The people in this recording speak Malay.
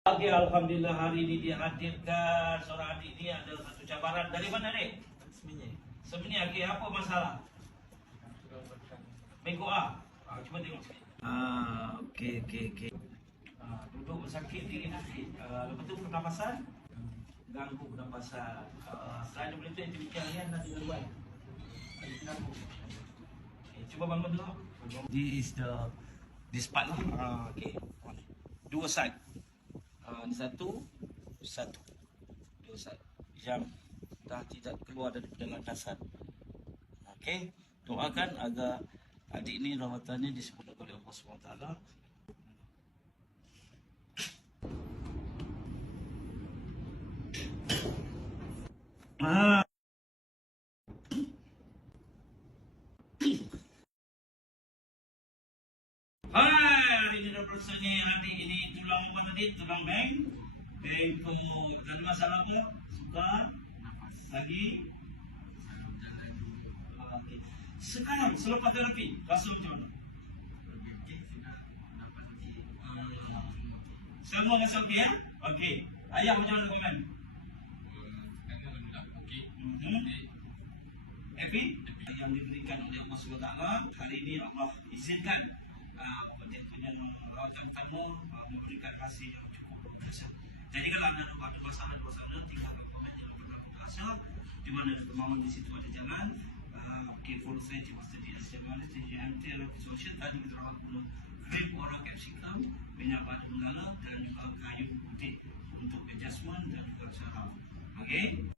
Okey, alhamdulillah hari ini dihadirkan seorang adik ni ada satu cabaran. Dari mana adik? Sebenarnya okey, apa masalah? Bengkok cuba tengok sikit. Okey. Duduk bersakit diri nanti. Lepas tu pernafasan ganggu pernafasan. Selain daripada itu aktiviti harian nanti gangguan. Cuba bangun dulu. This is this part lah. Okey. Dua side. Ini satu. Dua side. Yang dah tidak keluar daripada landasan. Okey. Doakan agar adik ini rahmatannya disempurnakan oleh Allah SWT. Hai, hari ini dah bersanya adik ini tulang apa tadi? Tulang bengkok. Ada masalah apa? Sukar? Lagi? Okay. Sekarang selepas terapi rasa macam mana? Semua rasa okey ya? Okey. Ayah macam mana komen? Happy? Yang diberikan oleh Allah SWT hari ini Allah izinkan dia punya rawatan kamu memberikan hasil yang cukup biasa. Jadi kalau ada masalah tinggal komen yang berlaku biasa di mana kemauan di situ ada jalan. Okay, follow saya di Master di SMR TJMT Social tadi kita akan guna krim oral capsicum, minyak batu melala dan juga kayu putih untuk adjustment dan juga usaha. Okey.